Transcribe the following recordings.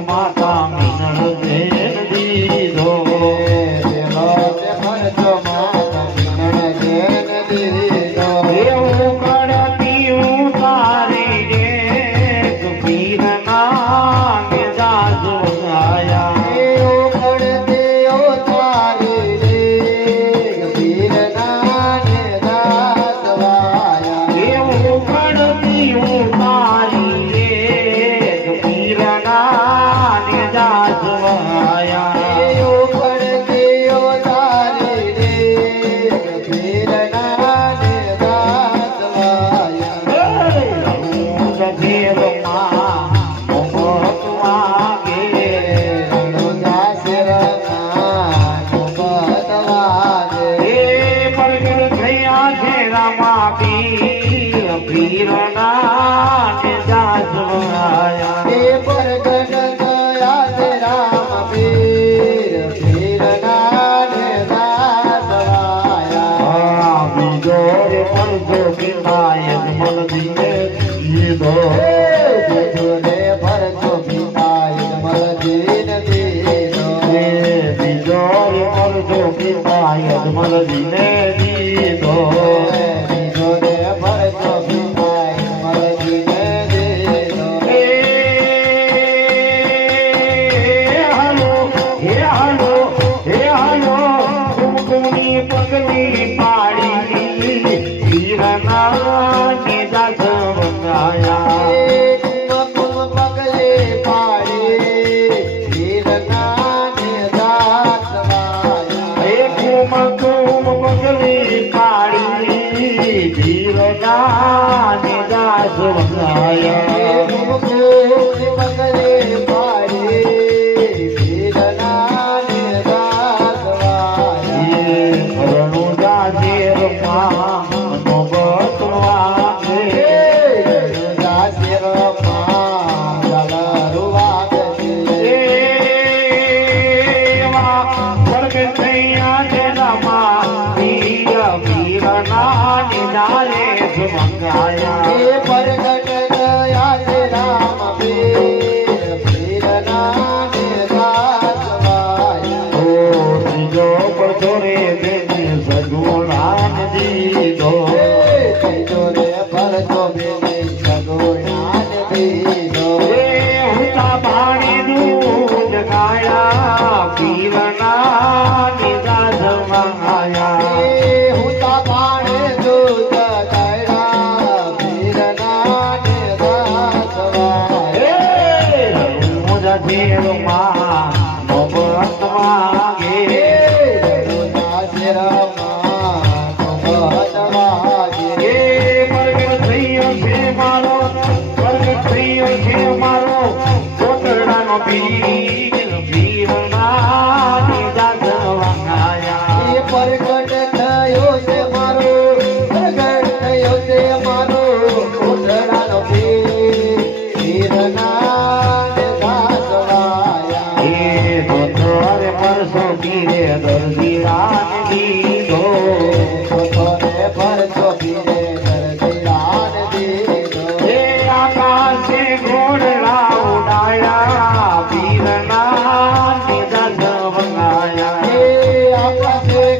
માતા મિનળ દેન દીધો માતા મિનળ દેન દીધો એવું કડતી ઉતારી રે પીર નામ જાજો આયા એવું કડતી ઉતારી રે પીર નામ જાજવાયા એવું કડતી ઉતારી રે પીર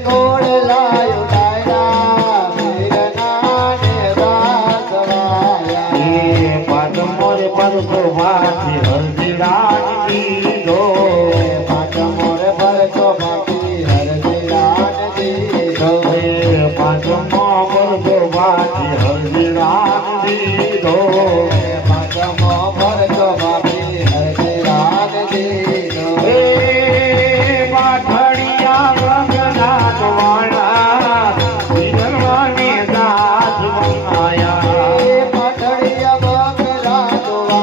ઘોડ દીધો પાંચમો ભરતો બાકી હરજી રામ દીધો પાંચમો ભરતો બાકી હરજી રામ દીધો પાથડિયા રંગનાથ વાળા વિરવાને દાસ બનાયા પાથડિયા રંગનાથ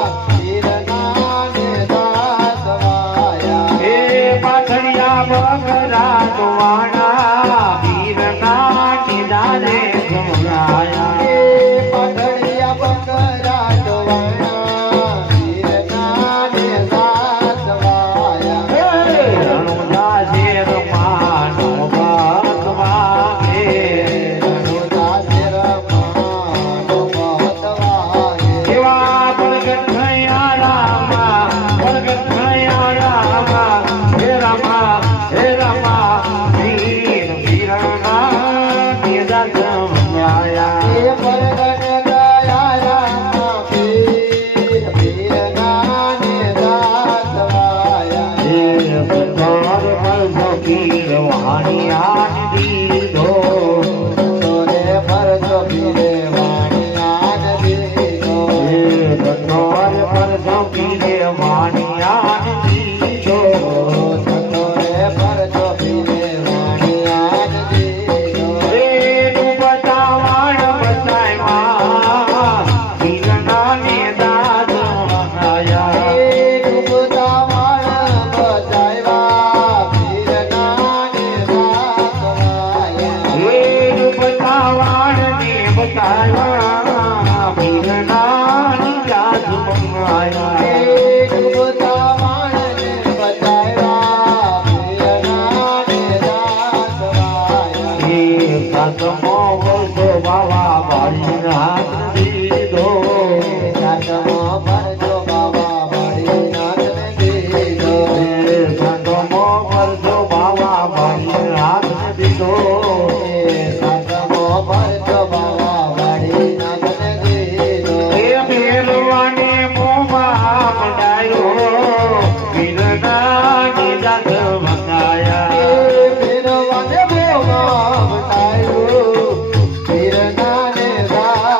વાળા વિરનાને દાસ વાયા પાથડિયા રંગનાથ વાળા વિરનાને દાને બનાયા પાથડિયા રંગનાથ વાળા વિરનાને દાસ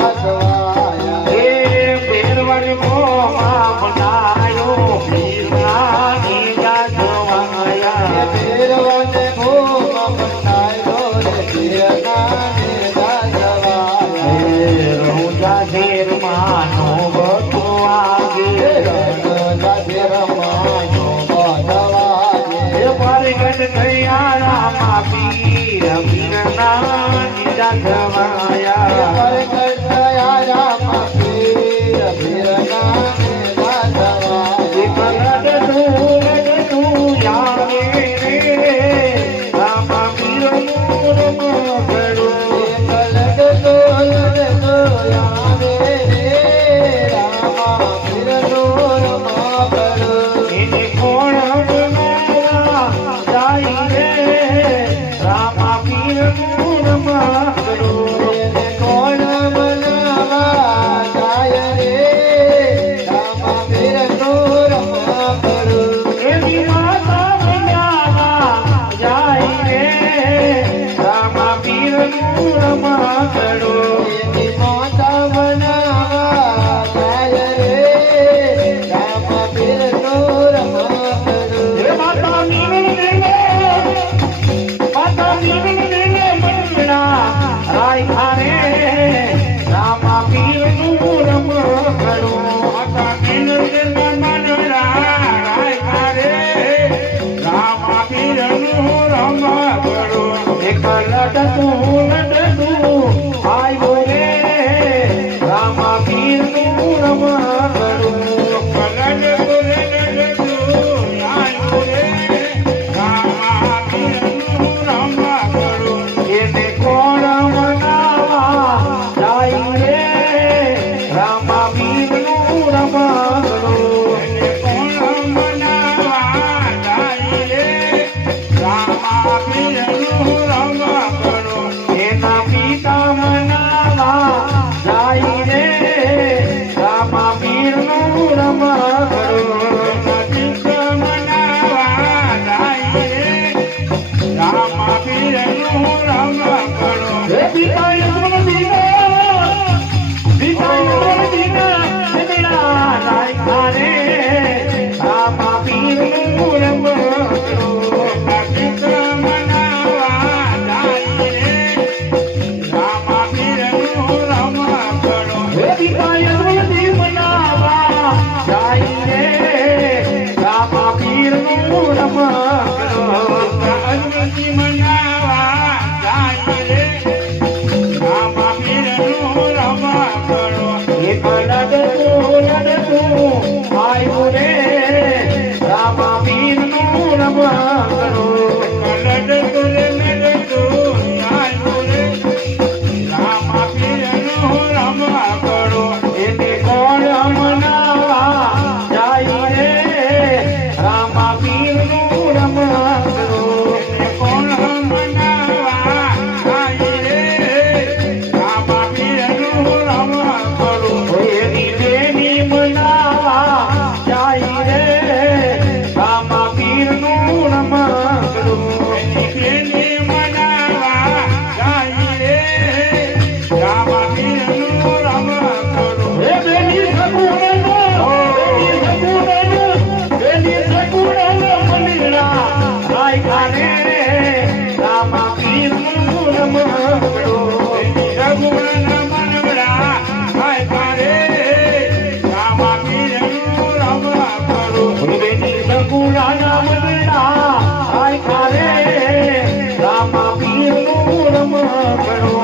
કરો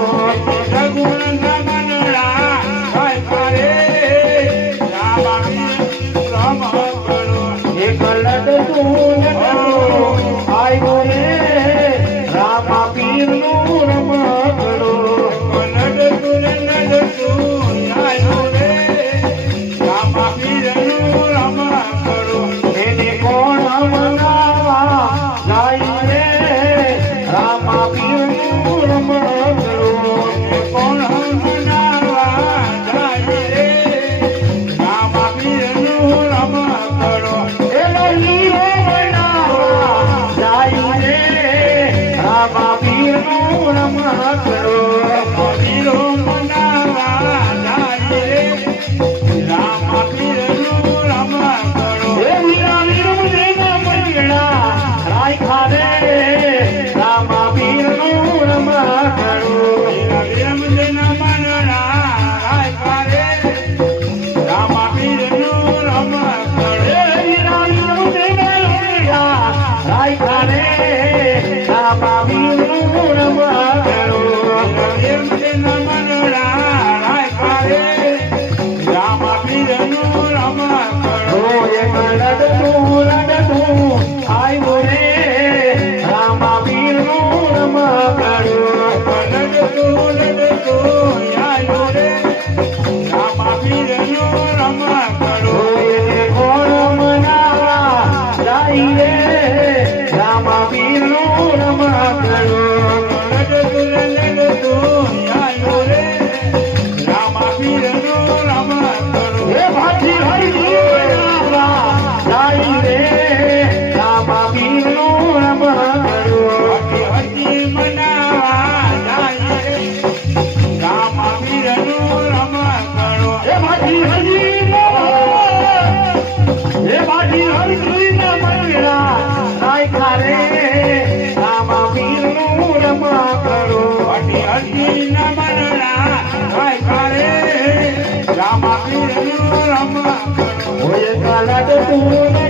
સગુણ મનડા થાય કરે રામાપીર રમ કરો એક લડતું આવ્યો રે રામા પીરનું રમકડું નડતું આવ્યો રે રામાપીરનું રમ કરો એને કોણ મનાવા જાય રે રામા પીરનું રમકડું કોણ મનાવા જાય રે રામાપીરનું રમ કરો એનો લીલો બનાવા જાય રે રામા પીરનું રમકડું પીરો મનાવા જાય રે રામાપીરનું રમ કરો હે વીરા વીરુ દેના મંગળા રાયખા રે રામા પીરનું રમકડું વિરમદેના મનડા રાયખા રે રામાપીરનું રમ કરો હે વીરા વીરુ દેના મંગળા રાયખા રે રામા પીરનું રમકડું વિરમદેના મનડા રાયખા રે રામાપીરનું રમ કરો એક લડતું આવ્યો રે રામા પીરનું રમકડું લડતું આવ્યો રે રામાપીરનું રમ કરો એને કોણ મનાવા જાય રે રામા પીરનું રમકડું લડતું આવ્યો રે રામાપીરનું રમ કરો હે ભાથી હરિજી મનાવા જાય રે રામા પીરનું રમકડું હજી મનાવા જાય રે રામાપીરનું રમ કરો હે ભાથી હરિજી હે ભાથી હરિજી ના મંગળા રાયખા રે રામા પીરનું રમકડું હજી ન મનડા રાયખા રે રામાપીરનું રમ કરો ઓય કાલા તું